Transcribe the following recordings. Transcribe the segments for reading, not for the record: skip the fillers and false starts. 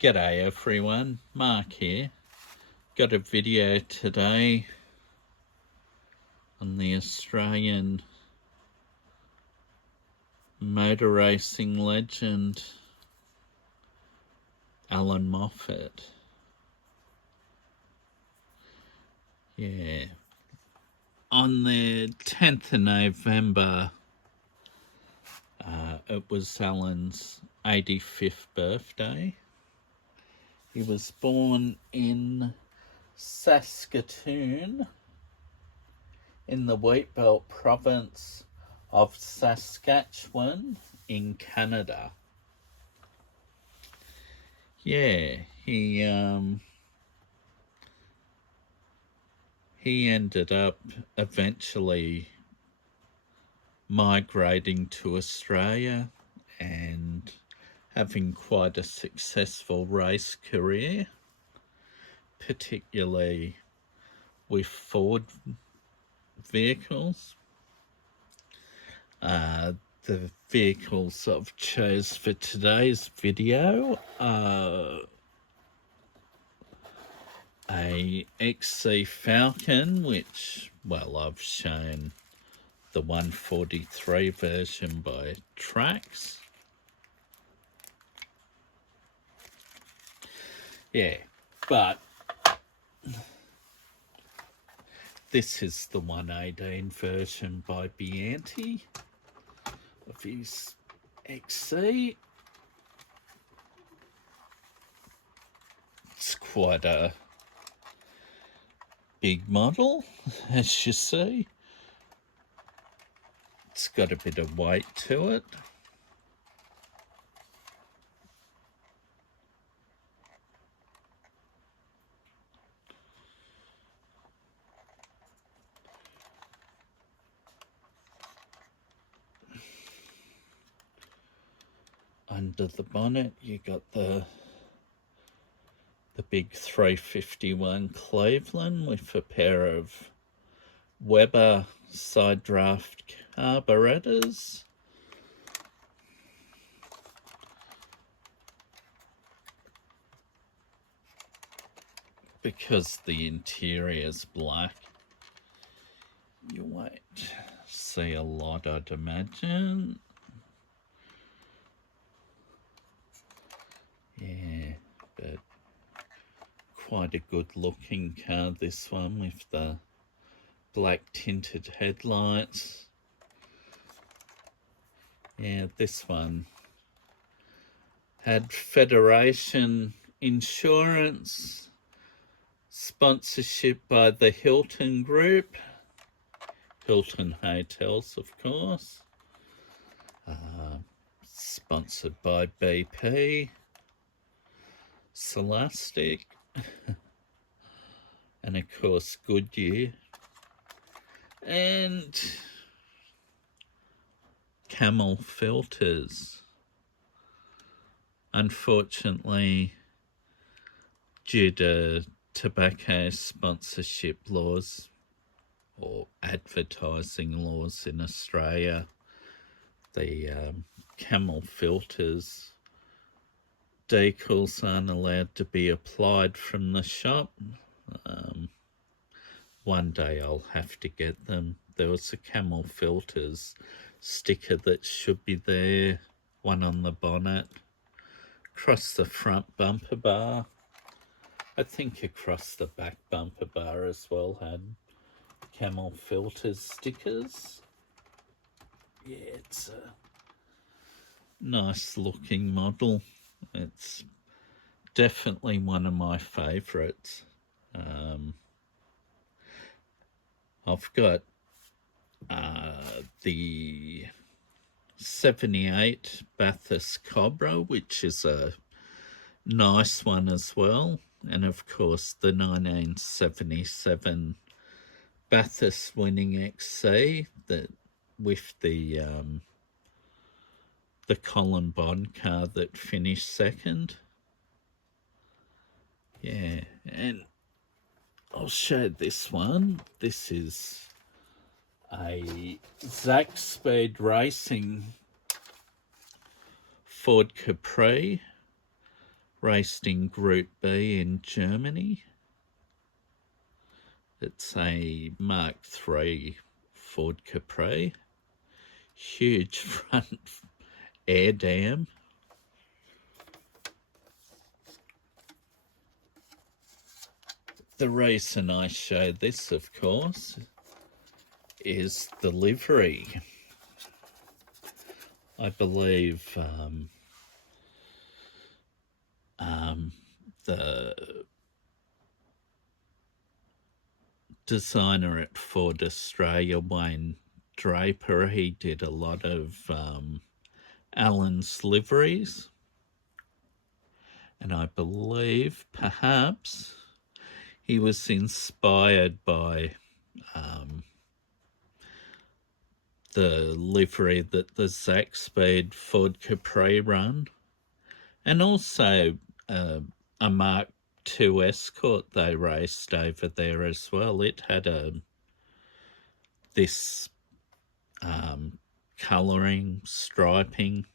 G'day everyone, Mark here. Got a video today on the Australian motor racing legend Allan Moffat. Yeah, on the 10th of November, it was Allan's 85th birthday. He was born in Saskatoon in the Wheatbelt province of Saskatchewan in Canada. Yeah, he ended up eventually migrating to Australia and having quite a successful race career, particularly with Ford vehicles. The vehicles I've chose for today's video are a XC Falcon, which, well, I've shown the 143 version by Trax. Yeah, but this is the 118 version by Biante of his XC. It's quite a big model, as you see. It's got a bit of weight to it. Under the bonnet, you got the big 351 Cleveland with a pair of Weber side draft carburetors. Because the interior is black, you won't see a lot, I'd imagine. Yeah, but quite a good looking car, this one, with the black tinted headlights. Yeah, this one had Federation insurance, sponsorship by the Hilton Group, Hilton Hotels, of course, sponsored by BP, Scholastic, and of course Goodyear, and Camel filters. Unfortunately, due to tobacco sponsorship laws or advertising laws in Australia, the Camel filters decals aren't allowed to be applied from the shop. One day I'll have to get them. There was a Camel filters sticker that should be there, one on the bonnet, across the front bumper bar. I think across the back bumper bar as well had Camel filters stickers. Yeah, it's a nice looking model. It's definitely one of my favourites. I've got the 78 Bathurst Cobra, which is a nice one as well, and of course the 1977 Bathurst winning XC that with the Colin Bond car that finished second. Yeah, and I'll show this one. This is a Zakspeed Racing Ford Capri raced in Group B in Germany. It's a Mark III Ford Capri. Huge front air dam. The reason I show this, of course, is the livery. I believe the designer at Ford Australia, Wayne Draper, he did a lot of Allan's liveries. And I believe perhaps he was inspired by the livery that the Zakspeed Ford Capri run, and also a Mark II Escort they raced over there as well. It had this colouring, striping.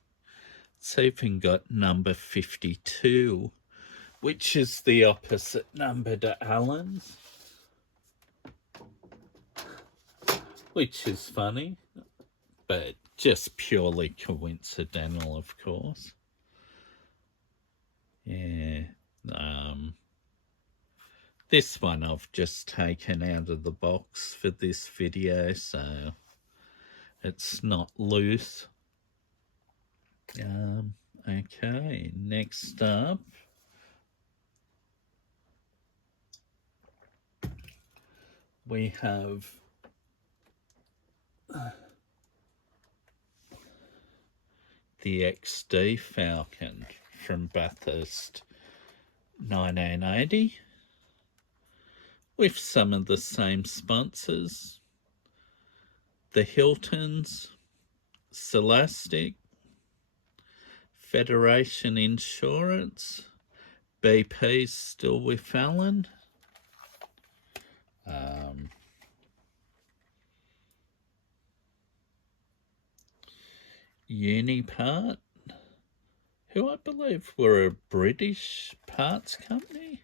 It's even got number 52, which is the opposite number to Allan's, which is funny, but just purely coincidental, of course. Yeah. This one I've just taken out of the box for this video, so it's not loose. Okay, next up, we have the XD Falcon from Bathurst 1980, with some of the same sponsors: the Hiltons, Celastic, Federation Insurance, BP's still with Allan, Unipart, who I believe were a British parts company.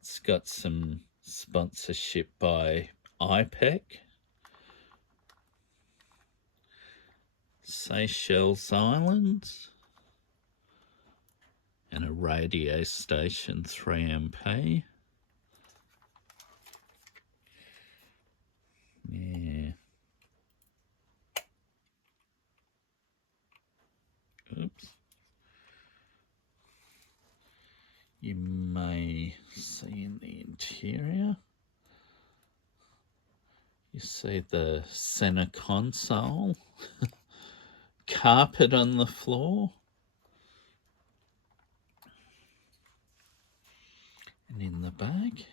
It's got some sponsorship by IPEC, Seychelles Islands, and a radio station, 3MP. Yeah. Oops. You may see in the interior, you see the center console, carpet on the floor, and in the back,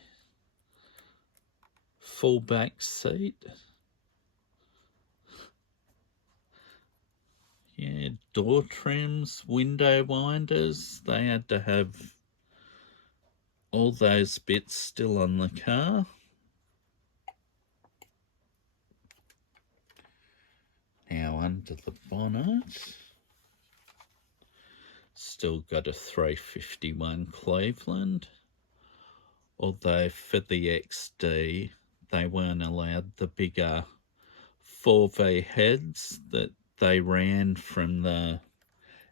full back seat. Yeah, door trims, window winders. They had to have all those bits still on the car. Now under the bonnet, still got a 351 Cleveland, although for the XD they weren't allowed the bigger 4V heads that they ran from the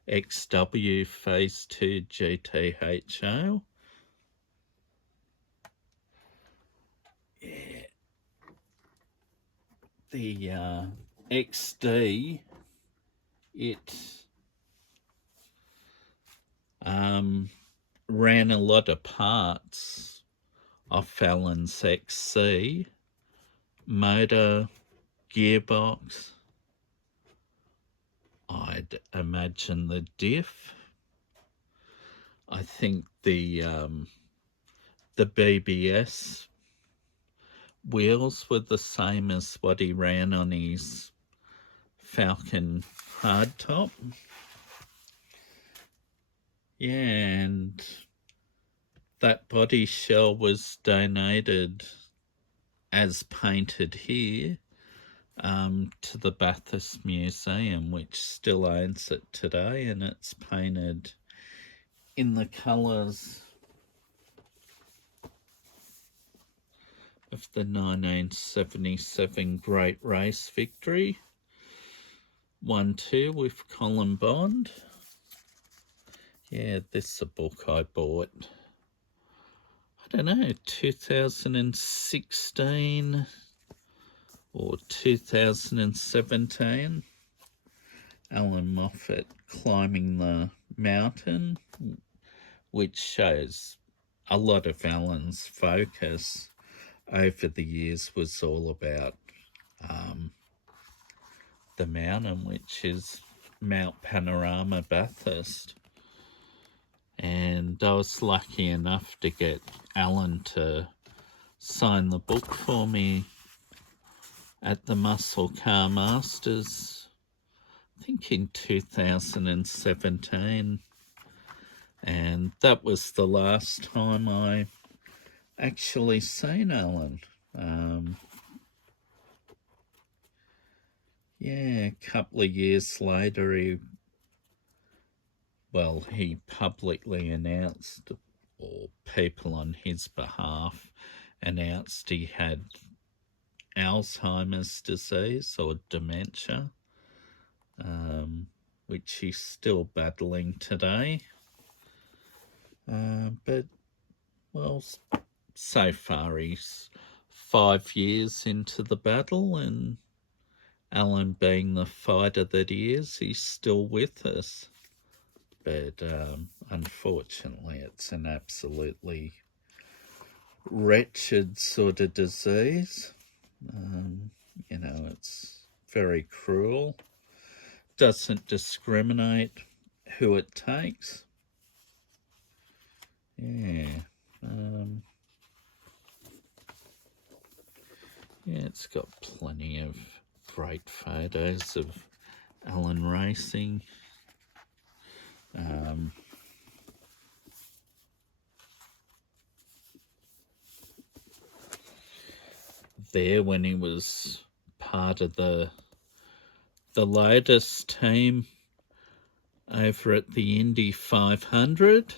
XW Phase 2 GTHO. Yeah. The XD, it ran a lot of parts off Allan's XC, motor, gearbox, I'd imagine the diff. I think the BBS wheels were the same as what he ran on his Falcon hardtop. Yeah, and that body shell was donated as painted here to the Bathurst Museum, which still owns it today, and it's painted in the colours of the 1977 Great Race Victory 1-2 with Colin Bond. Yeah, this is a book I bought, I don't know, 2016 or 2017. Allan Moffat Climbing the Mountain, which shows a lot of Allan's focus over the years was all about the mountain, which is Mount Panorama Bathurst. And I was lucky enough to get Allan to sign the book for me at the Muscle Car Masters, I think in 2017. And that was the last time I actually seen Allan. Yeah, a couple of years later, he publicly announced, or people on his behalf announced, he had Alzheimer's disease or dementia, which he's still battling today. But, well, so far he's 5 years into the battle, and Allan, being the fighter that he is, he's still with us. But unfortunately, it's an absolutely wretched sort of disease. You know, it's very cruel. Doesn't discriminate who it takes. Yeah. Yeah, it's got plenty of great photos of Allan racing. There when he was part of the latest team over at the Indy 500.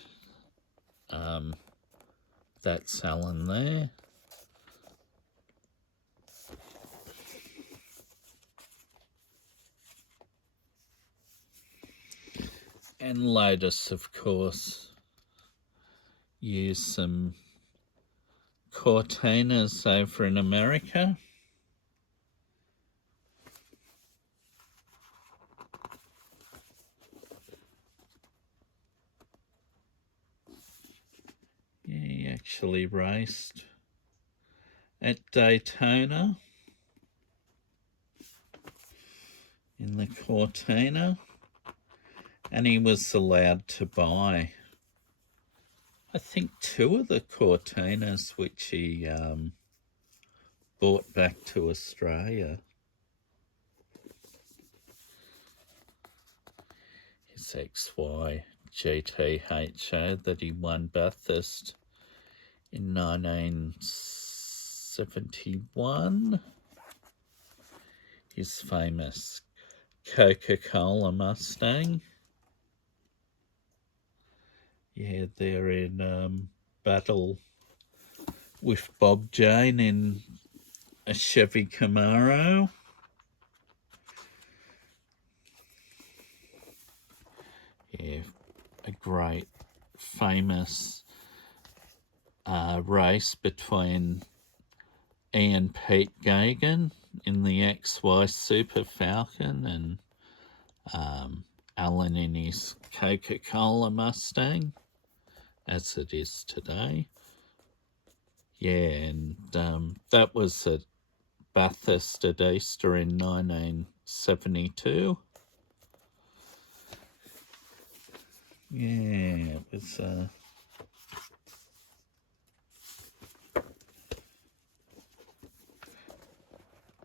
That's Allan there. And Lotus, of course, used some Cortinas over in America. Yeah, he actually raced at Daytona in the Cortina, and he was allowed to buy, I think, 2 of the Cortinas, which he brought back to Australia. His XY GTHO that he won Bathurst in 1971. His famous Coca-Cola Mustang. Yeah, they're in battle with Bob Jane in a Chevy Camaro. Yeah, a great famous race between Ian Pete Gagan in the XY Super Falcon and Allan in his Coca-Cola Mustang, as it is today. Yeah, and that was at Bathurst at Easter in 1972. Yeah, it was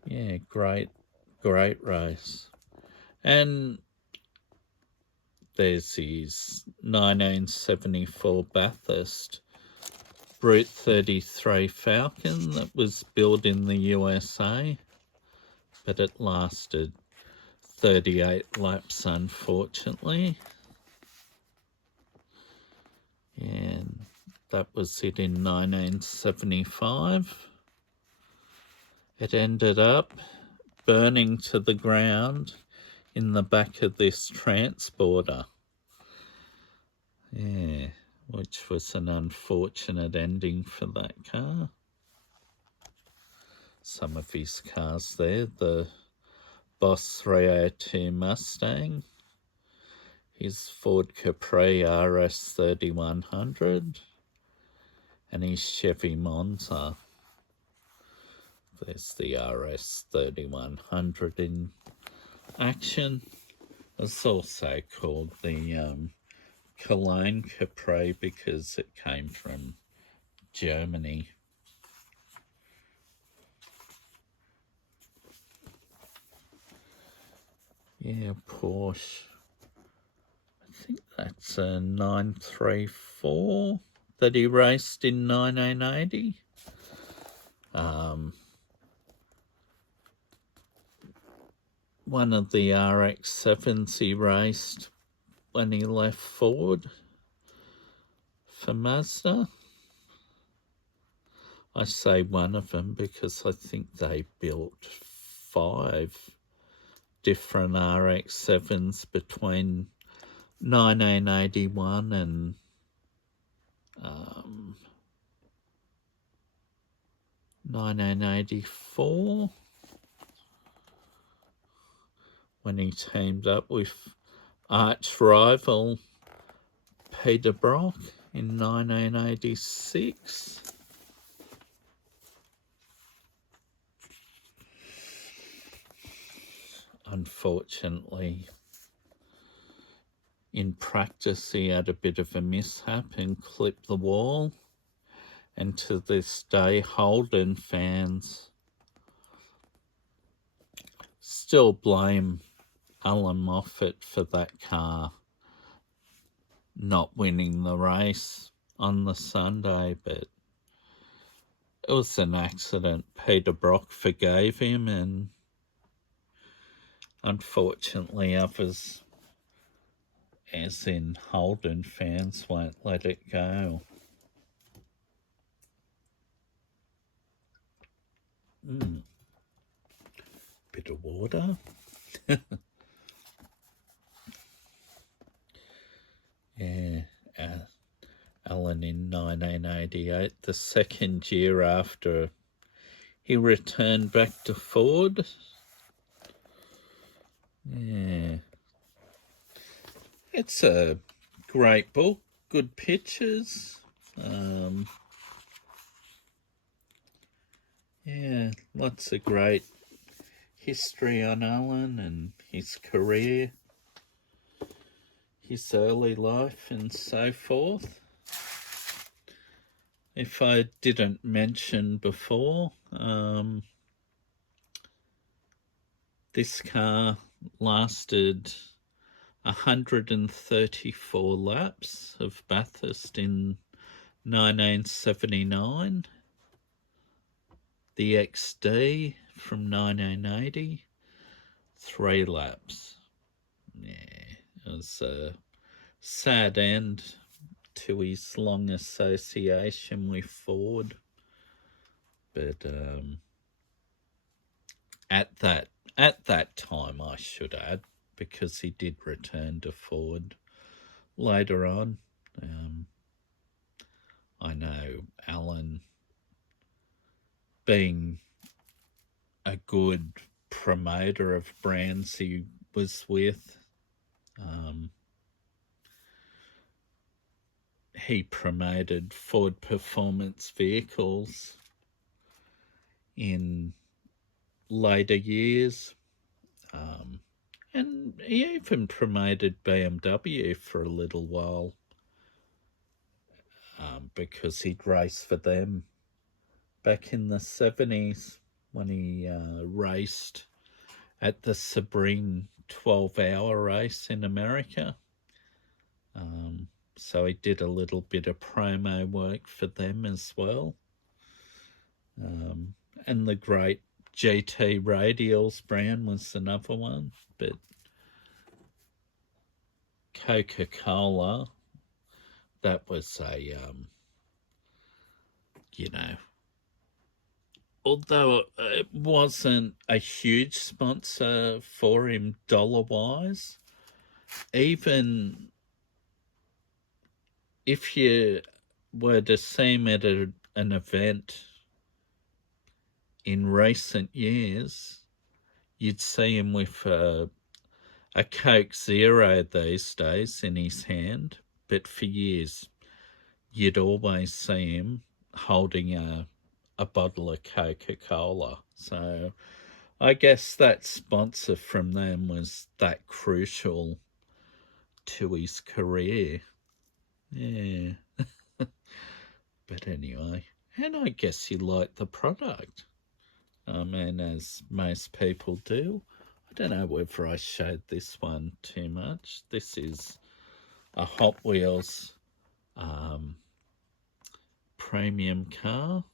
yeah, great race. And there's his 1974 Bathurst Brute 33 Falcon that was built in the USA but it lasted 38 laps, unfortunately. And that was it in 1975. It ended up burning to the ground in the back of this transporter. Yeah, which was an unfortunate ending for that car. Some of his cars there, the Boss 302 Mustang, his Ford Capri RS 3100, and his Chevy Monza. There's the RS 3100 in action. It's also called the Cologne Capri because it came from Germany. Yeah, Porsche. I think that's a 934 that he raced in 1980. One of the RX-7s he raced when he left Ford for Mazda. I say one of them because I think they built 5 different RX-7s between 1981 and 1984, when he teamed up with arch rival Peter Brock in 1986. Unfortunately, in practice, he had a bit of a mishap and clipped the wall. And to this day, Holden fans still blame Allan Moffat for that car not winning the race on the Sunday, but it was an accident. Peter Brock forgave him, and unfortunately others, as in Holden fans, won't let it go. Bit of water. Yeah, Allan in 1988, the second year after he returned back to Ford. Yeah. It's a great book, good pictures. Yeah, lots of great history on Allan and his career, his early life and so forth. If I didn't mention before, this car lasted 134 laps of Bathurst in 1979. The XD from 1980, 3 laps. Yeah, it was a sad end to his long association with Ford. But at that time, I should add, because he did return to Ford later on. I know Allan, being a good promoter of brands he was with, he promoted Ford Performance vehicles in later years, and he even promoted BMW for a little while, because he'd race for them back in the 70s when he raced at the Sebring 12-hour race in America. So he did a little bit of promo work for them as well. And the great GT Radials brand was another one, but Coca-Cola, that was a, you know, although it wasn't a huge sponsor for him dollar-wise, even if you were to see him at an event in recent years, you'd see him with a Coke Zero these days in his hand, but for years you'd always see him holding a bottle of Coca-Cola. So I guess that sponsor from them was that crucial to his career. Yeah. But anyway, and I guess you like the product. I mean, as most people do. I don't know whether I showed this one too much. This is a Hot Wheels premium car.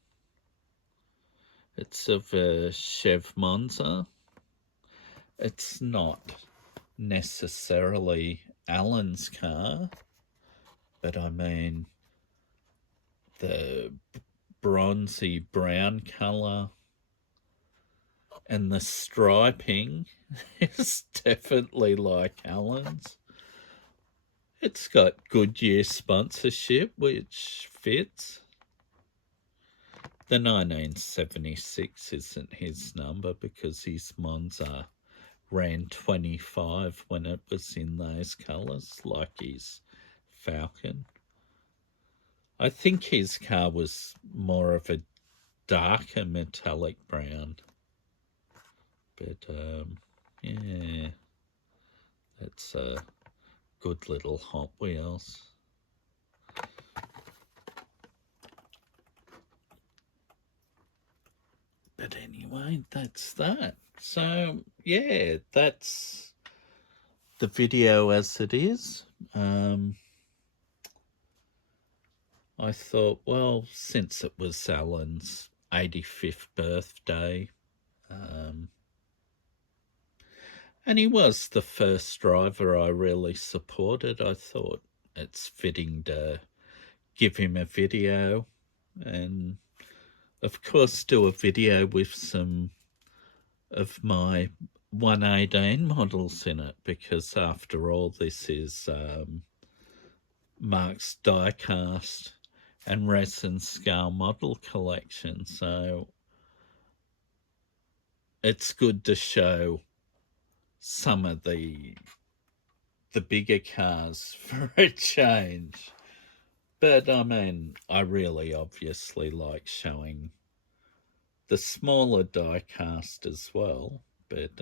It's of a Chev Monza. It's not necessarily Allan's car, but I mean, the bronzy brown colour and the striping is definitely like Allan's. It's got Goodyear sponsorship, which fits. The 1976 isn't his number because his Monza ran 25 when it was in those colours, like his Falcon. I think his car was more of a darker metallic brown. But, yeah, that's a good little Hot Wheels. But anyway, that's that. So, yeah, that's the video as it is. I thought, well, since it was Allan's 85th birthday, and he was the first driver I really supported, I thought it's fitting to give him a video and, of course, do a video with some of my 118 models in it, because after all, this is Mark's Diecast and resin scale model collection, so it's good to show some of the bigger cars for a change. But I mean, I really obviously like showing the smaller diecast as well. But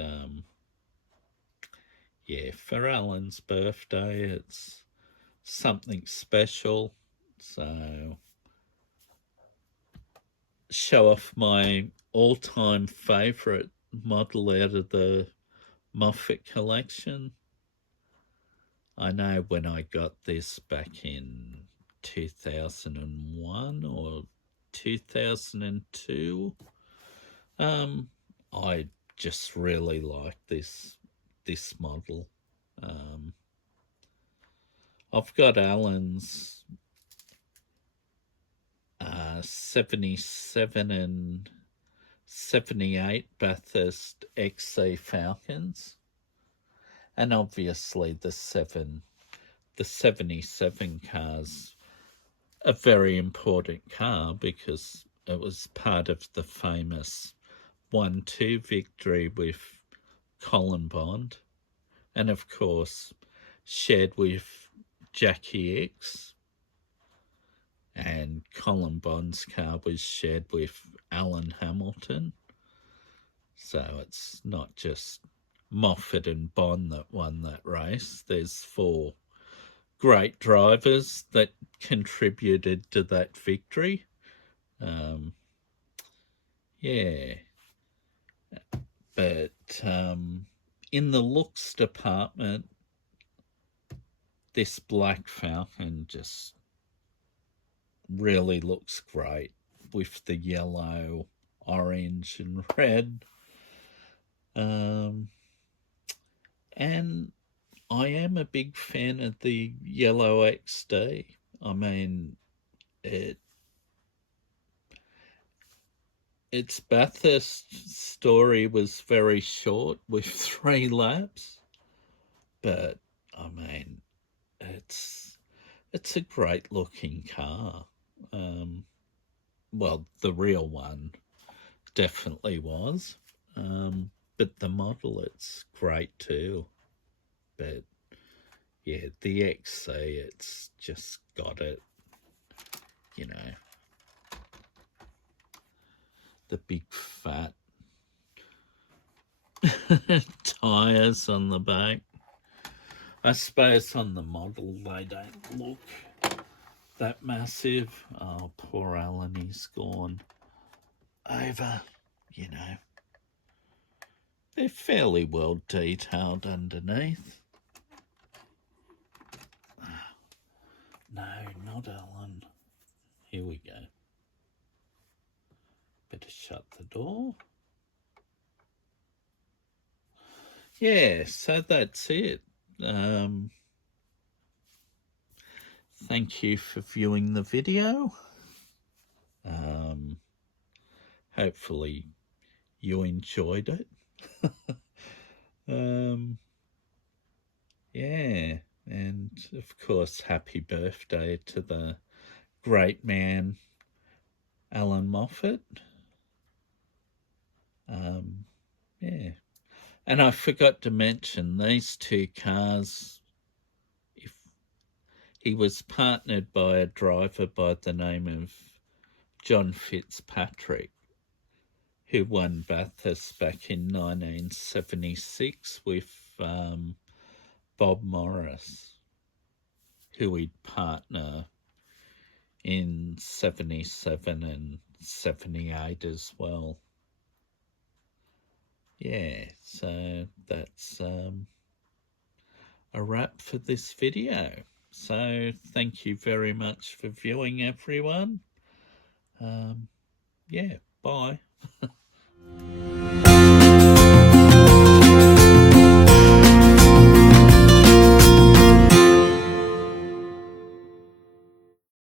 yeah, for Allan's birthday, it's something special. So show off my all-time favourite model out of the Moffat collection. I know when I got this back in 2001 or 2002, I just really like this model. I've got Allan's 77 and 78 Bathurst XC Falcons, and obviously the 77 car's a very important car because it was part of the famous 1-2 victory with Colin Bond, and of course shared with Jackie X, and Colin Bond's car was shared with Alan Hamilton. So it's not just Moffat and Bond that won that race. There's 4 great drivers that contributed to that victory. Yeah. But in the looks department, this black Falcon just really looks great with the yellow orange and red. And I am a big fan of the yellow XD. I mean, its Bathurst story was very short with 3 laps, but I mean, it's a great looking car. Well, the real one definitely was, but the model, it's great too. But yeah, the XC, it's just got it, you know, the big fat tyres on the back. I suppose on the model they don't look that massive. Oh, poor Allan, he's gone over, you know. They're fairly well detailed underneath. No, not Allan. Here we go. Better shut the door. Yeah, so that's it. Thank you for viewing the video. Hopefully you enjoyed it. Yeah, and of course, happy birthday to the great man, Allan Moffat. Yeah, and I forgot to mention these 2 cars. If he was partnered by a driver by the name of John Fitzpatrick, who won Bathurst back in 1976 with Bob Morris, who he'd partner in 77 and 78 as well. Yeah, so that's a wrap for this video. So thank you very much for viewing, everyone. Yeah, bye.